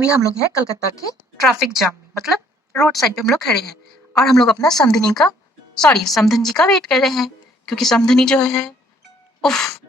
अभी हम लोग हैं कलकत्ता के ट्रैफिक जाम में, मतलब रोड साइड पे हम लोग खड़े हैं और हम लोग अपना समधन जी का वेट कर रहे हैं, क्योंकि समधनी जो है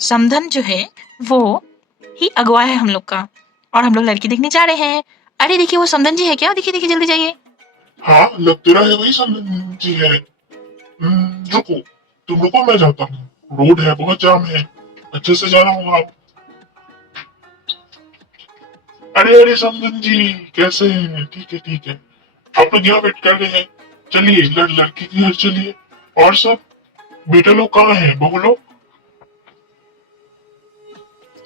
समधन जो है वो ही अगवा है हम लोग का, और हम लोग लड़की देखने जा रहे हैं। अरे देखिए वो समधन जी है क्या, देखिए देखिए जल्दी जाइए। हाँ, लग तो रहा है वही समझ जी है। रुको, तुम रुको, मैं जाता हूँ। रोड है, बहुत जाम है, अच्छे से जाना होगा आप। अरे अरे समझन जी, कैसे हैं? ठीक है ठीक है, आप लोग यहाँ वेट कर रहे हैं। चलिए लड़की के घर चलिए। और सब बेटा लोग कहाँ हैं, बहू लोग?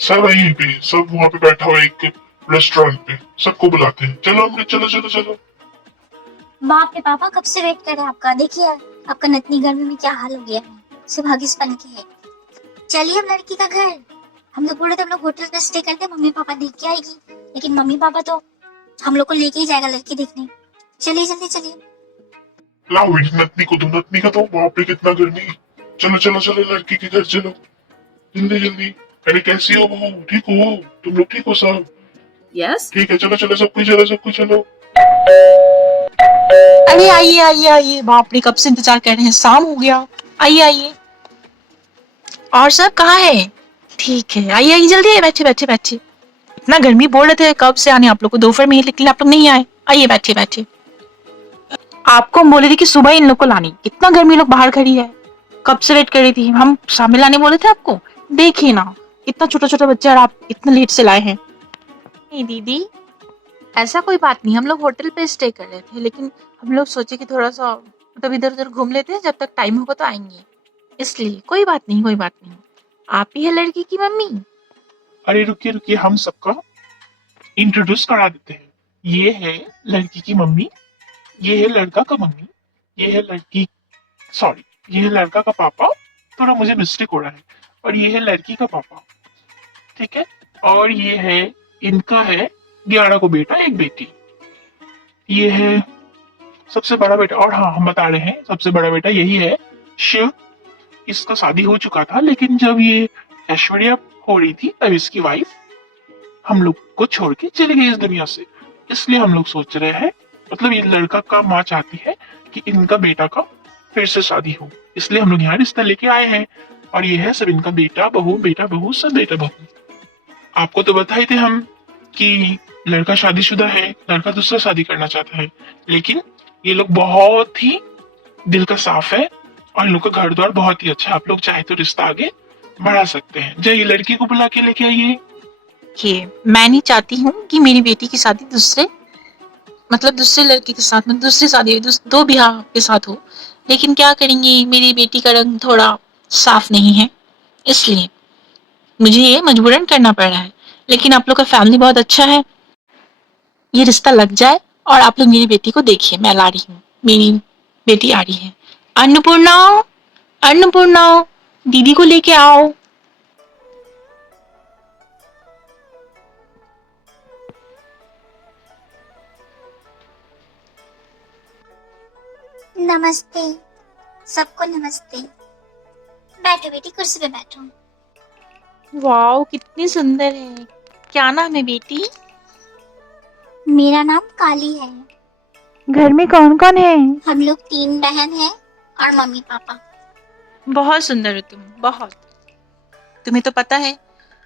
सब यहीं पे, सब वहाँ पे बैठा हुआ है एक रेस्टोरेंट पे, सबको बुलाते हैं। चलो अमृत, चलो चलो चलो। बाप रे पापा, कब से वेट कर रहे हैं आपका। देखिए आपका नतनी गर्मी में क्या हाल हो गया है, सिर्फ हगिस बन के है। चलिए अब लड़की का घर। हम लोग बोले थे हम लोग होटल पे स्टे करते, मम्मी पापा देख के आएगी, लेकिन मम्मी पापा तो हम लोग को लेके ही जाएगा लड़की देखने। चलिए जल्दी चलिए। लाओ इस नतनी को, दो नतनी का तो बाप रे कितना गर्मी। चलो चलो चलो लड़की के घर चलो, जल्दी जल्दी। अरे कैसी हो बहू, ठीक हो? तुम लोग ठीक हो सब? यस। ठीक है, चलो चलो, सब कुछ चलो, सब कुछ चलो। अरे आइए आइए आइए, बाप रे कब से इंतजार कर रहे हैं, शाम हो गया। आइए आइए, और सब कहाँ है? ठीक है, आइए आइए जल्दी आइए, बैठे बैठे बैठे। इतना गर्मी बोल रहे थे कब से आने आप लोग को, दोपहर में ही, लेकिन आप लोग नहीं आए। आइए बैठे बैठे। आपको हम बोले थे कि सुबह इन लोग को लानी, कितना गर्मी लोग बाहर खड़ी है, कब से वेट कर रही थी। हम शामिल लाने बोले थे आपको, देखिए ना इतना छोटा छोटा बच्चा और आप इतना लेट से लाए हैं। नहीं दीदी, ऐसा कोई बात नहीं, हम लोग होटल पे स्टे कर रहे थे, लेकिन हम लोग सोचे कि थोड़ा सा मतलब इधर उधर घूम लेते हैं, जब तक टाइम होगा तो आएंगे, इसलिए। कोई बात नहीं कोई बात नहीं। आप ही है लड़की की मम्मी? अरे रुकिए रुकिए, हम सबका इंट्रोड्यूस करा देते हैं। ये है लड़की की मम्मी, ये है लड़का का मम्मी, ये है लड़की, सॉरी, ये है लड़का का पापा, थोड़ा मुझे मिस्टेक हो रहा है, और ये है लड़की का पापा, ठीक है। और ये है, इनका है 11 को बेटा, एक बेटी। ये है सबसे बड़ा बेटा, और हाँ हम बता रहे हैं सबसे बड़ा बेटा यही है, शिव। इसका शादी हो चुका था, लेकिन जब ये ऐश्वर्या हो रही थी तब इसकी वाइफ हम लोग को छोड़ के चली गई इस दुनिया से। इसलिए हम लोग सोच रहे हैं, मतलब ये लड़का का माँ चाहती है कि इनका बेटा का फिर से शादी हो, इसलिए हम लोग यहाँ रिश्ता लेके आए हैं। और ये है सब इनका बेटा बहू सब बेटा बहू। आपको तो बताए थे हम कि लड़का शादीशुदा है, लड़का दूसरा शादी करना चाहता है, लेकिन ये लोग बहुत ही दिल का साफ है और इन लोग का घर द्वार बहुत ही अच्छा है। आप लोग चाहे तो रिश्ता आगे बढ़ा सकते हैं। जाइए लड़की को बुला के लेके आइए। ये मैं नहीं चाहती हूँ कि मेरी बेटी की शादी दूसरे लड़के के साथ, मतलब दूसरी शादी दो ब्याह के साथ हो, लेकिन क्या करेंगे, मेरी बेटी का रंग थोड़ा साफ नहीं है, इसलिए मुझे ये मजबूरन करना पड़ रहा है। लेकिन आप लोग का फैमिली बहुत अच्छा है, ये रिश्ता लग जाए और आप लोग मेरी बेटी को देखिए। मैं ला रही हूँ, मेरी बेटी आ रही है। अन्नपूर्णा, अन्नपूर्णा, दीदी को लेके आओ। नमस्ते, सबको नमस्ते। बैठो बेटी, कुर्सी पे बैठो। वाओ कितनी सुंदर है, क्या नाम है बेटी? मेरा नाम काली है। घर में कौन कौन है? हम लोग 3 बहन हैं और मम्मी पापा। बहुत सुंदर हो तुम, बहुत। तुम्हें तो पता है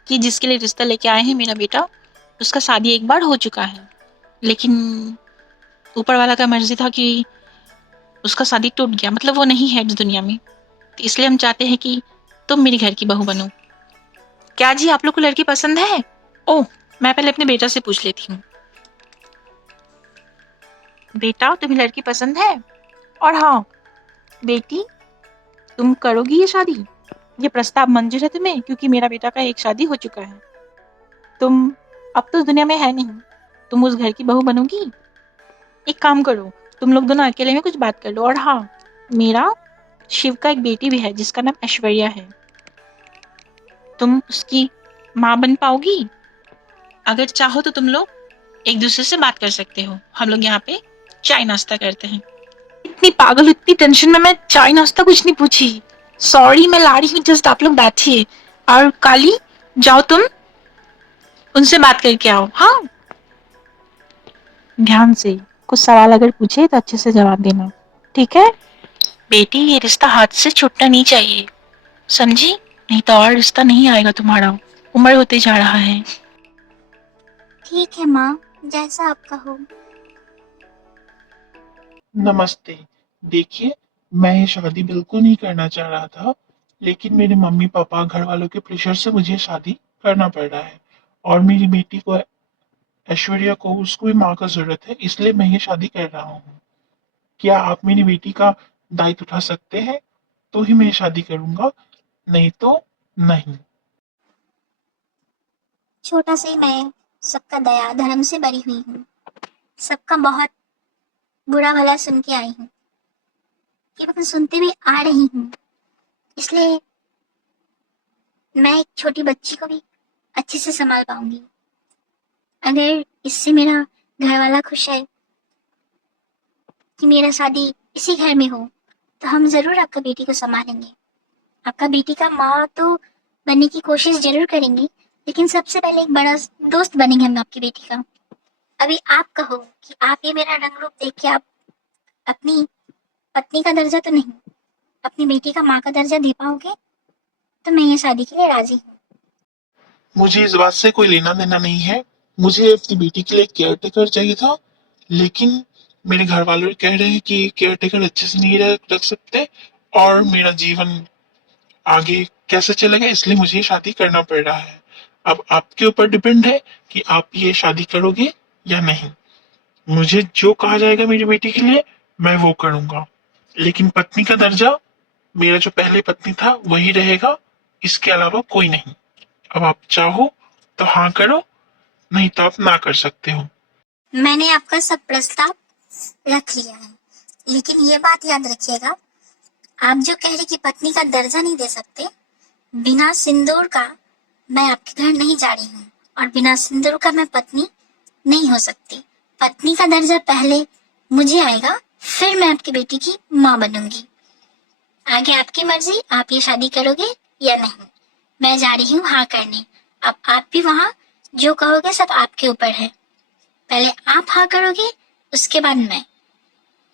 कि जिसके लिए रिश्ता लेके आए हैं मेरा बेटा, उसका शादी एक बार हो चुका है, लेकिन ऊपर वाला का मर्जी था कि उसका शादी टूट गया, मतलब वो नहीं है इस दुनिया में, तो इसलिए हम चाहते हैं कि तुम मेरी घर की बहू बनो। क्या जी आप लोग को लड़की पसंद है? ओह, मैं पहले अपने बेटा से पूछ लेती हूँ। बेटा तुम्हें लड़की पसंद है? और हाँ बेटी, तुम करोगी ये शादी? ये प्रस्ताव मंजूर है तुम्हें? क्योंकि मेरा बेटा का एक शादी हो चुका है, तुम अब तो उस दुनिया में है नहीं, तुम उस घर की बहू बनोगी। एक काम करो, तुम लोग दोनों अकेले में कुछ बात कर लो। और हाँ, मेरा शिव का एक बेटी भी है जिसका नाम ऐश्वर्या है, तुम उसकी माँ बन पाओगी? अगर चाहो तो तुम लोग एक दूसरे से बात कर सकते हो, हम लोग यहाँ पे चाय नाश्ता करते हैं। इतनी पागल, इतनी टेंशन में मैं चाय नाश्ता कुछ नहीं पूछी। सॉरी, मैं ला रही हूँ, जस्ट आप लोग बैठिए। और काली, जाओ तुम उनसे बात करके आओ। हाँ ध्यान से, कुछ सवाल अगर पूछे तो अच्छे से जवाब देना, ठीक है? बेटी, ये रिश्ता हाथ से छूटना नहीं चाहिए, समझी? नहीं तो और रिश्ता नहीं आएगा तुम्हारा, उम्र होते जा रहा है। ठीक है माँ, जैसा आप कहो। नमस्ते। देखिए, मैं ये शादी बिल्कुल नहीं करना चाह रहा था, लेकिन मेरे मम्मी पापा घर वालों के प्रेशर से मुझे शादी करना पड़ रहा है। और मेरी बेटी को, ऐश्वर्या को, उसको भी माँ का जरूरत है, इसलिए मैं ये शादी कर रहा हूँ। क्या आप मेरी बेटी का दायित्व उठा सकते हैं? तो ही मैं ये शादी करूंगा, नहीं तो नहीं। छोटा से मैं सबका दया धर्म से बरी हुई हूँ, सबका बहुत बुरा भला सुन के आई हूँ, ये मैं सुनते भी आ रही हूँ। इसलिए मैं एक छोटी बच्ची को भी अच्छे से संभाल पाऊंगी। अगर इससे मेरा घर वाला खुश है कि मेरा शादी इसी घर में हो, तो हम जरूर आपका बेटी को संभालेंगे। आपका बेटी का माँ तो बनने की कोशिश जरूर करेंगी, लेकिन सबसे पहले एक बड़ा दोस्त बनेंगे हम आपकी बेटी का। अभी आप कहो कि आप ये मेरा रंग रूप देख के आप अपनी पत्नी का दर्जा तो नहीं, अपनी बेटी का माँ का दर्जा दे पाओगे, तो मैं ये शादी के लिए राजी हूँ। मुझे इस बात से कोई लेना देना नहीं है। मुझे अपनी बेटी के लिए केयर टेकर चाहिए था, लेकिन मेरे घर वाले कह रहे हैं कि केयर टेकर अच्छे से नहीं रख सकते, और मेरा जीवन आगे कैसे चलेगा, इसलिए मुझे ये शादी करना पड़ रहा है। अब आपके ऊपर डिपेंड है कि आप ये शादी करोगे या नहीं। मुझे जो कहा जाएगा मेरी बेटी के लिए, मैं वो करूंगा, लेकिन पत्नी का दर्जा मेरा जो पहले पत्नी था वही रहेगा, इसके अलावा कोई नहीं। अब आप चाहो तो हाँ करो, नहीं तो आप ना कर सकते हो। मैंने आपका सब प्रस्ताव रख लिया है, लेकिन ये बात याद रखिएगा, आप जो कह रहे कि पत्नी का दर्जा नहीं दे सकते, बिना सिंदूर का मैं आपके घर नहीं जा रही हूँ, और बिना सिंदूर का मैं पत्नी नहीं हो सकती। पत्नी का दर्जा पहले मुझे आएगा, फिर मैं आपकी बेटी की माँ बनूंगी। आगे आपकी मर्जी, आप ये शादी करोगे या नहीं। मैं जा रही हूँ हाँ करने। अब आप भी वहाँ जो कहोगे सब आपके ऊपर है। पहले आप हाँ करोगे, उसके बाद मैं।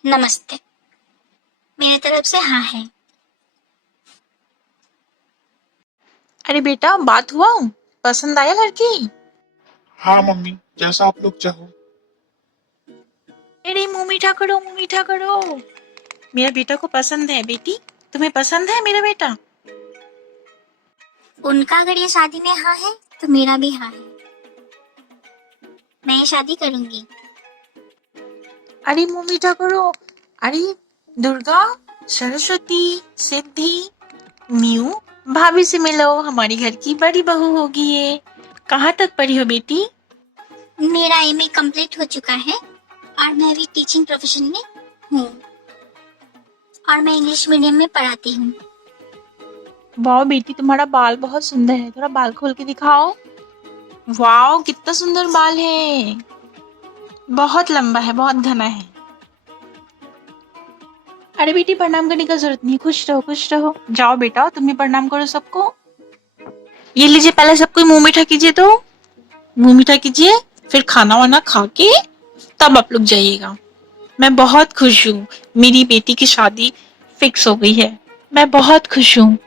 नमस्ते। मेरी तरफ से हाँ है। अरे बेटा, बात हुआ? पसंद आया लड़की? हाँ मम्मी, जैसा आप लोग चाहो। अरे मुंह मीठा करो, मुंह मीठा करो। मेरा बेटा को पसंद है। बेटी, तुम्हें पसंद है मेरा बेटा? उनका अगर ये शादी में हाँ है, तो मेरा भी हाँ है। मैं ये शादी करूंगी। अरे मुंह मीठा करो। अरे दुर्गा, सरस्वती, सिद्धि, न्यू, भाभी से मिलो, हमारी घर की बड़ी बहू होगी ये। कहाँ तक पढ़ी हो बेटी? मेरा एमए कंप्लीट हो चुका है, और मैं अभी टीचिंग प्रोफेशन में हूँ, और मैं इंग्लिश मीडियम में पढ़ाती हूँ। वाह बेटी, तुम्हारा बाल बहुत सुंदर है, थोड़ा बाल खोल के दिखाओ। वाह, कितना सुंदर बाल है, बहुत लंबा है, बहुत घना है। अरे बेटी, प्रणाम करने का जरूरत नहीं, खुश रहो, खुश रहो। जाओ बेटा, तुम भी प्रणाम करो सबको। ये लीजिए, पहले सबको मुंह मीठा कीजिए, तो मुंह मीठा कीजिए, फिर खाना वाना खा के तब आप लोग जाइएगा। मैं बहुत खुश हूँ, मेरी बेटी की शादी फिक्स हो गई है। मैं बहुत खुश हूँ।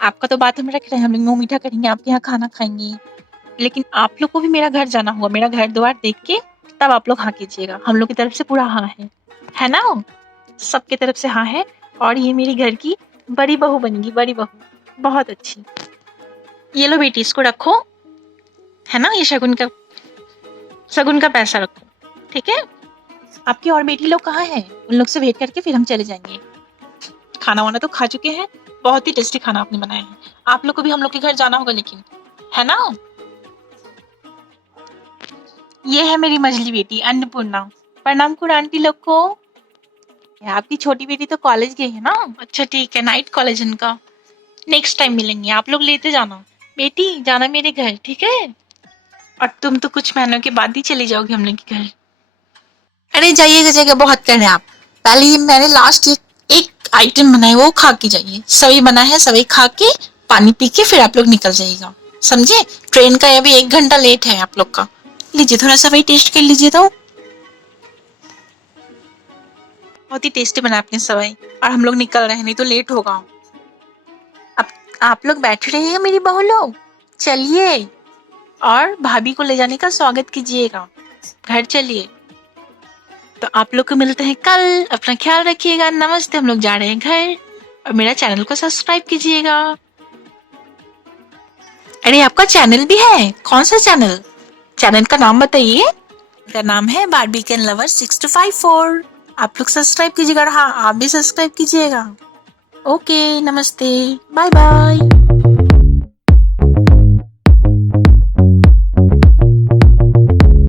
आपका तो बात हम रख रहे हैं, हम लोग मुंह मीठा करेंगे, आपके यहाँ खाना खाएंगे, लेकिन आप लोग को भी मेरा घर जाना होगा। मेरा घर द्वार देख के तब आप लोग हाँ कीजिएगा। हम लोग की तरफ से पूरा हाँ है ना? सबके तरफ से हाँ है। और ये मेरी घर की बड़ी बहू बनेगी, बड़ी बहू, बहुत अच्छी। ये लो बेटी, इसको रखो, है ना? ये शगुन का पैसा रखो, ठीक है? आपकी और बेटी लोग कहाँ हैं? उन लोग से वेट करके फिर हम चले जाएंगे। खाना वाना तो खा चुके हैं, बहुत ही टेस्टी खाना आपने बनाया है। आप लोग को भी हम लोग के घर जाना होगा, लेकिन, है ना? ये है मेरी मझली बेटी अन्नपूर्णा। प्रणाम करो आंटी लोग को। आपकी छोटी बेटी तो कॉलेज गई है ना? अच्छा ठीक है, नाइट कॉलेज इनका। नेक्स्ट टाइम मिलेंगे, आप लोग लेते जाना। बेटी, जाना मेरे घर, ठीक है? और तुम तो कुछ महीनों के बाद ही चली जाओगी हम लोग के घर। अरे जाइएगा जाइएगा, बहुत कर रहे हैं आप। पहले ये मैंने लास्ट एक आइटम बनाई, वो खा के जाइए। सभी बना है, सभी खा के पानी पी के फिर आप लोग निकल जाइएगा, समझे? ट्रेन का अभी 1 घंटा लेट है आप लोग का। लीजिए, थोड़ा सा वही टेस्ट कर लीजिए तो। बहुत ही टेस्टी बना आपने सवाई। और हम लोग निकल रहे हैं, नहीं तो लेट होगा। अब आप लोग बैठ रहे हैं मेरी बहू लोग, चलिए और भाभी को ले जाने का स्वागत कीजिएगा। घर चलिए। तो आप लोग को मिलते हैं कल। अपना ख्याल रखिएगा। नमस्ते। हम लोग जा रहे हैं घर। और मेरा चैनल को सब्सक्राइब कीजिएगा। अरे आपका चैनल भी है? कौन सा चैनल? चैनल का नाम बताइए। मेरा नाम है बार्बी कैन लवर 6254। आप लोग सब्सक्राइब कीजिएगा। हाँ, आप भी सब्सक्राइब कीजिएगा। ओके, नमस्ते, बाय बाय।